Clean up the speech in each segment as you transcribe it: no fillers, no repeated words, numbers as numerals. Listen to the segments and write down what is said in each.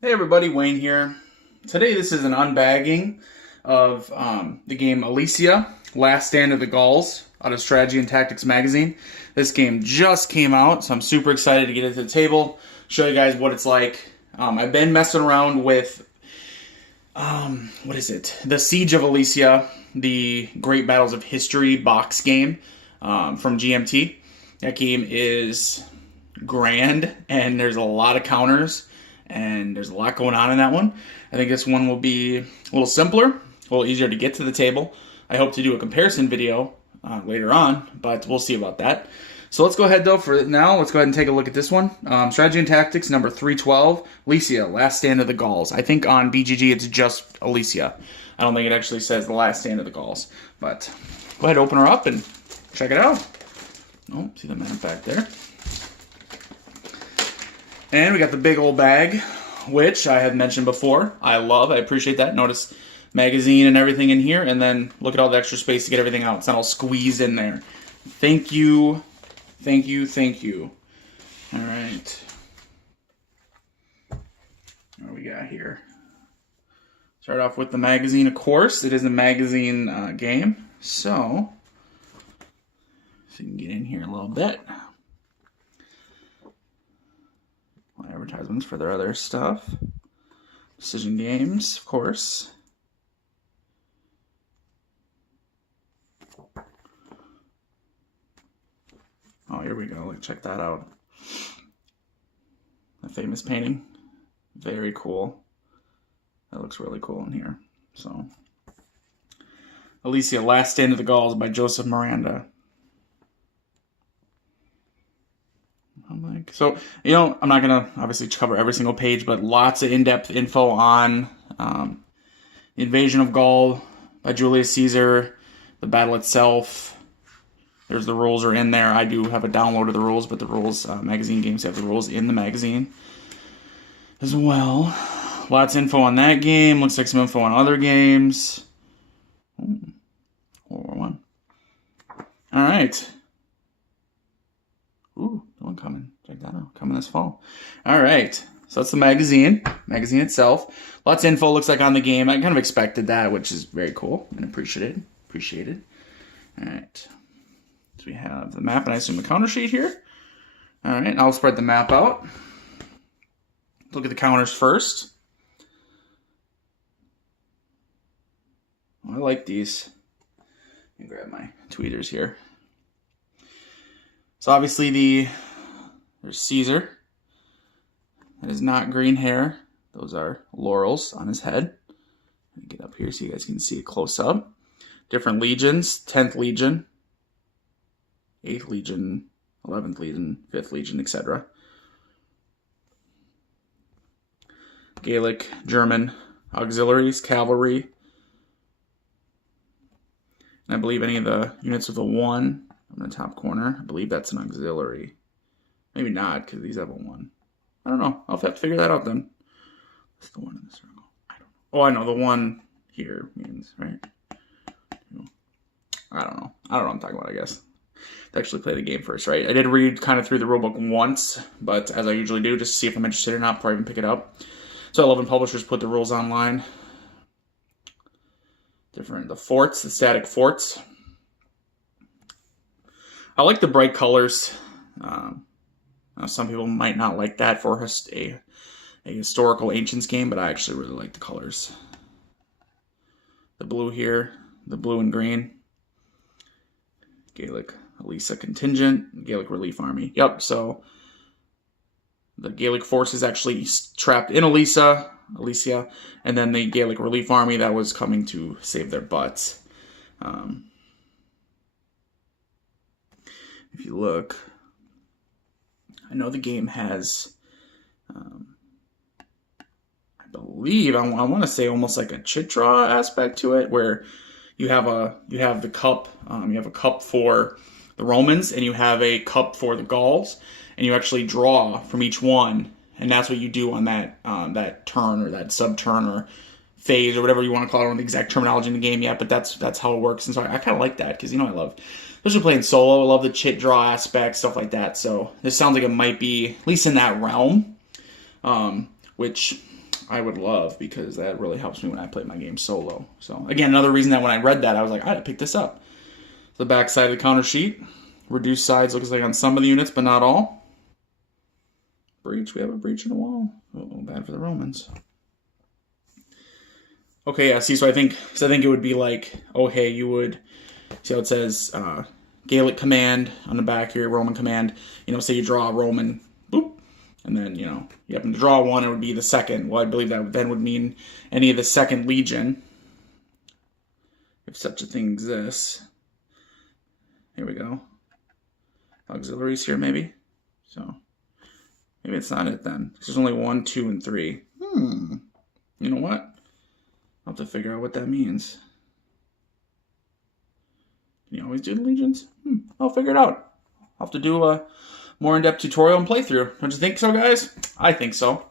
Hey everybody, Wayne here. Today this is an unbagging of the game Alesia, Last Stand of the Gauls, out of Strategy and Tactics magazine. This game just came out, so I'm super excited to get it to the table, show you guys what it's like. I've been messing around with, The Siege of Alesia, the Great Battles of History box game from GMT. That game is grand, and there's a lot of counters, and there's a lot going on in that one. I think this one will be a little simpler, a little easier to get to the table. I hope to do a comparison video later on, but we'll see about that. So let's go ahead, though, for now. Let's go ahead and take a look at this one. Strategy and Tactics, number 312, Alesia, Last Stand of the Gauls. I think on BGG it's just Alesia. I don't think it actually says the Last Stand of the Gauls. But go ahead, open her up and check it out. Oh, see the map back there. And we got the big old bag, which I had mentioned before. I love. I appreciate that. Notice magazine and everything in here. And then look at all the extra space to get everything out. It's not all squeezed in there. Thank you. Thank you. Thank you. All right. What do we got here? Start off with the magazine, of course. It is a magazine game. So, if you can get in here a little bit. Advertisements for their other stuff. Decision games, of course. Oh, here we go. Check that out. A famous painting. Very cool. That looks really cool in here. So, Alesia, Last Stand of the Gauls by Joseph Miranda. So, I'm not going to obviously cover every single page, but lots of in-depth info on the invasion of Gaul by Julius Caesar, the battle itself. There's the rules are in there. I do have a download of the rules, but the rules, magazine games have the rules in the magazine as well. Lots of info on that game. Looks like some info on other games. World War One. All right. Ooh, the one coming. Check that out. Coming this fall. All right. So that's the magazine. Magazine itself. Lots of info looks like on the game. I kind of expected that, which is very cool and appreciated. All right. So we have the map and I assume a counter sheet here. All right. I'll spread the map out. Look at the counters first. Oh, I like these. Let me grab my tweeters here. So obviously there's Caesar. That is not green hair. Those are laurels on his head. Get up here so you guys can see it close up. Different legions, 10th Legion, 8th Legion, 11th Legion, 5th Legion, etc. Gaelic, German, auxiliaries, cavalry. And I believe any of the units with a 1 on the top corner, I believe that's an auxiliary. Maybe not, because these have a 1. I don't know. I'll have to figure that out then. What's the 1 in the circle? I don't know. Oh, I know. The 1 here means, right? I don't know. I don't know what I'm talking about, I guess. To actually play the game first, right? I did read kind of through the rulebook once, but as I usually do, just to see if I'm interested or not before I even pick it up. So I love when publishers put the rules online. The forts, the static forts. I like the bright colors. Some people might not like that for a historical ancients game, but I actually really like the colors. The blue here, the blue and green. Gaelic Alesia contingent, Gaelic relief army. Yep, so the Gaelic force is actually trapped in Alesia, and then the Gaelic relief army that was coming to save their butts. If you look, I know the game has, I believe, I want to say almost like a chit draw aspect to it, where you have the cup, you have a cup for the Romans, and you have a cup for the Gauls, and you actually draw from each one, and that's what you do on that turn or that sub-turn or phase or whatever you want to call it. I don't know the exact terminology in the game yet, but that's how it works. And so I kind of like that because, I love, especially playing solo, I love the chit draw aspect, stuff like that. So this sounds like it might be at least in that realm, which I would love, because that really helps me when I play my game solo. So again, another reason that when I read that, I was like, I gotta pick this up. The back side of the counter sheet. Reduced sides looks like on some of the units, but not all. Breach, we have a breach in the wall. Oh, bad for the Romans. Okay, yeah, see, so I think it would be like, oh, hey, you would, see how it says Gaelic command on the back here, Roman command. You know, say you draw a Roman, boop, and then, you know, you happen to draw one, it would be the second. Well, I believe that then would mean any of the second legion, if such a thing exists. Here we go. Auxiliaries here, maybe. So, maybe it's not it then. There's only 1, 2, and 3. You know what? I'll have to figure out what that means. Can you always do the legions? I'll figure it out. I'll have to do a more in-depth tutorial and playthrough. Don't you think so, guys? I think so. All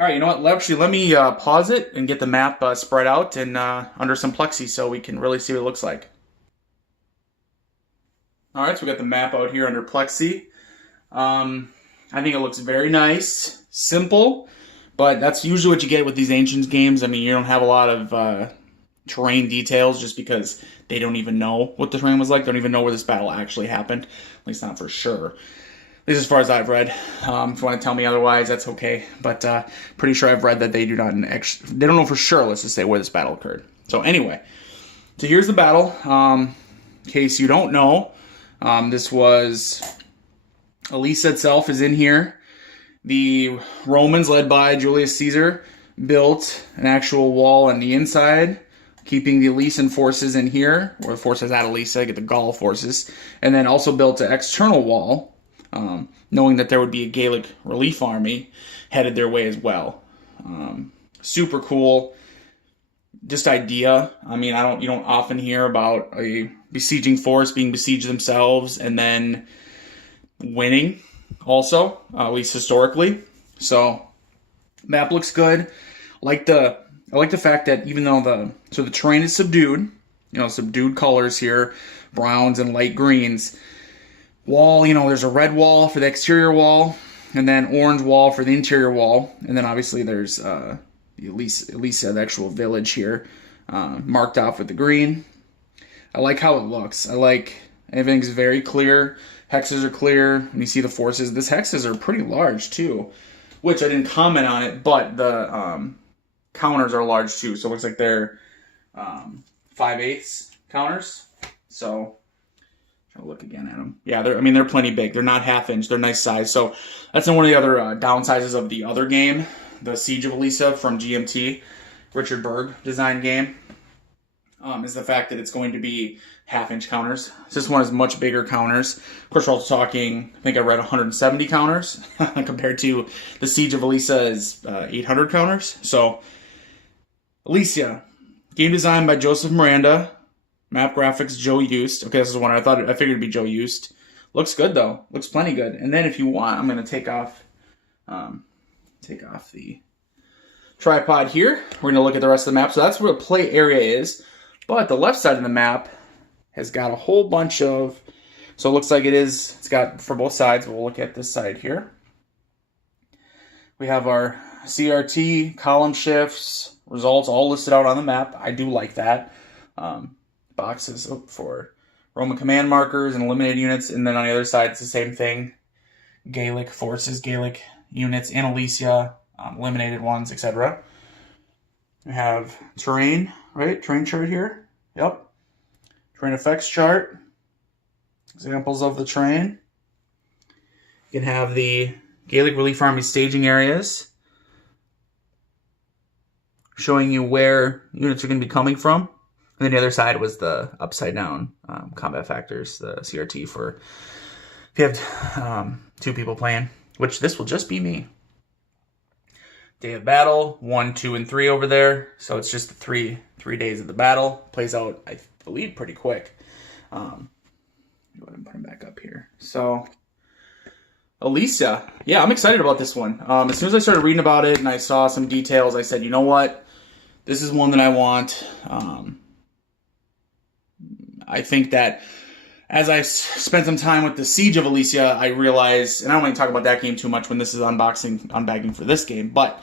right, you know what? Actually, let me pause it and get the map spread out and under some plexi so we can really see what it looks like. All right, so we got the map out here under plexi. I think it looks very nice, simple, but that's usually what you get with these Ancients games. I mean, you don't have a lot of terrain details just because they don't even know what the terrain was like. They don't even know where this battle actually happened, at least not for sure. At least as far as I've read. If you want to tell me otherwise, that's okay. But pretty sure I've read that they don't know for sure, let's just say, where this battle occurred. So anyway, so here's the battle. In case you don't know, this was, Alesia itself is in here. The Romans, led by Julius Caesar, built an actual wall on the inside, keeping the Alesian forces in here, or the forces at Alesia, get the Gaul forces, and then also built an external wall, knowing that there would be a Gaelic relief army headed their way as well. Super cool. Just idea. I mean, you don't often hear about a besieging force being besieged themselves and then winning also, at least historically. So, map looks good. I like the fact that even though the terrain is subdued, you know, subdued colors here, browns and light greens. Wall, you know, there's a red wall for the exterior wall, and then orange wall for the interior wall, and then obviously there's Alesia, the actual village here, marked off with the green. I like how it looks. I like everything's very clear. Hexes are clear. When you see the forces, these hexes are pretty large too, which I didn't comment on it, but the counters are large too. So it looks like they're 5/8 counters. So I'll look again at them. Yeah, they're plenty big. They're not half-inch. They're nice size. So that's one of the other downsizes of the other game, the Siege of Alesia from GMT, Richard Berg design game, is the fact that it's going to be half-inch counters. This one has much bigger counters. Of course, we're also talking, I think I read 170 counters compared to the Siege of Alesia is 800 counters. So, Alesia, game designed by Joseph Miranda, map graphics Joe Used. Okay, this is one I figured it'd be Joe Used. Looks good though. Looks plenty good. And then if you want, I'm going to take off the tripod here. We're going to look at the rest of the map. So that's where the play area is. But the left side of the map has got a whole bunch of, so it looks like it's got for both sides. We'll look at this side here. We have our CRT, column shifts, results all listed out on the map. I do like that. Boxes for Roman command markers and eliminated units. And then on the other side, it's the same thing. Gaelic forces, Gaelic units in Alesia, eliminated ones, etc. We have terrain, right? Terrain chart here. Yep. Terrain effects chart. Examples of the terrain. You can have the Gaelic Relief Army staging areas, showing you where units are going to be coming from. And then the other side was the upside down combat factors, the CRT for if you have 2 people playing, which this will just be me. Day of battle, 1, 2, and 3 over there. So it's just the three days of the battle. Plays out, I believe, pretty quick. Go ahead and put him back up here. So, Alesia. Yeah, I'm excited about this one. As soon as I started reading about it and I saw some details, I said, you know what? This is one that I want. I think that as I spent some time with the Siege of Alesia, I realized, and I don't want to talk about that game too much when this is unbagging for this game, but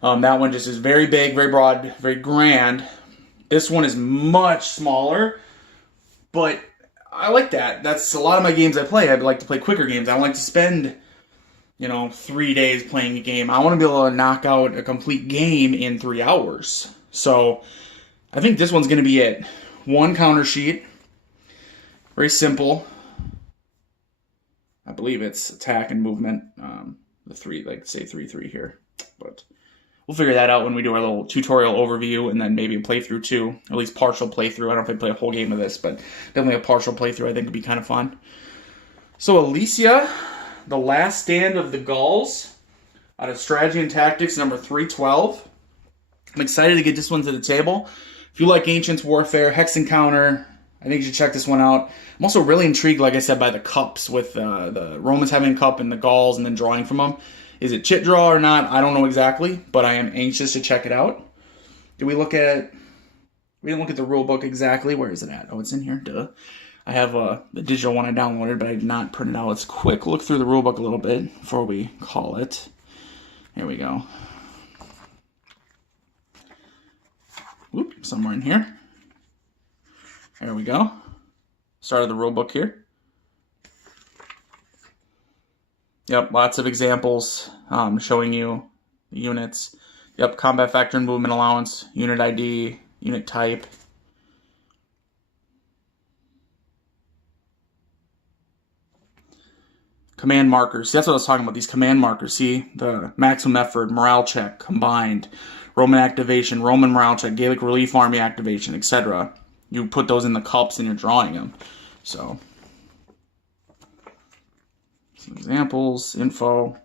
That one just is very big, very broad, very grand. This one is much smaller, but I like that. That's a lot of my games I play. I like to play quicker games. I don't like to spend, 3 days playing a game. I want to be able to knock out a complete game in 3 hours. So I think this one's going to be it. One counter sheet. Very simple. I believe it's attack and movement. The 3, like say 3-3 here. But we'll figure that out when we do our little tutorial overview, and then maybe a playthrough too. At least partial playthrough. I don't know if I play a whole game of this, but definitely a partial playthrough I think would be kind of fun. So Alesia, the last stand of the Gauls, out of Strategy and Tactics number 312. I'm excited to get this one to the table. If you like Ancients Warfare, Hex Encounter, I think you should check this one out. I'm also really intrigued, like I said, by the cups, with the Romans having a cup and the Gauls and then drawing from them. Is it chit draw or not? I don't know exactly, but I am anxious to check it out. We didn't look at the rule book exactly. Where is it at? Oh, it's in here. Duh. I have the digital one I downloaded, but I did not print it out. Let's quick look through the rule book a little bit before we call it. Here we go. Whoop, somewhere in here. There we go. Start of the rule book here. Yep, lots of examples showing you the units. Yep, combat factor and movement allowance, unit ID, unit type. Command markers. That's what I was talking about, these command markers. See, the maximum effort, morale check, combined, Roman activation, Roman morale check, Gallic relief army activation, etc. You put those in the cups and you're drawing them. So, some examples, info,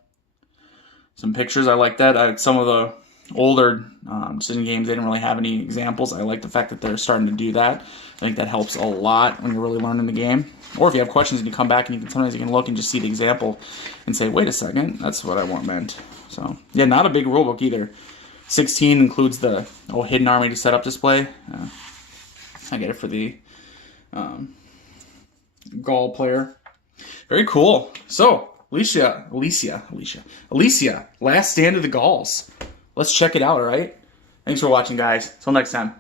some pictures. I like that. Some of the older decision games, they didn't really have any examples. I like the fact that they're starting to do that. I think that helps a lot when you're really learning the game. Or if you have questions and you come back and sometimes you can look and just see the example and say, wait a second, that's what I meant. So, yeah, not a big rule book either. 16 includes the hidden army to set up display. I get it for the Gaul player. Very cool. So, Alesia, last stand of the Gauls. Let's check it out, all right? Thanks for watching, guys. Till next time.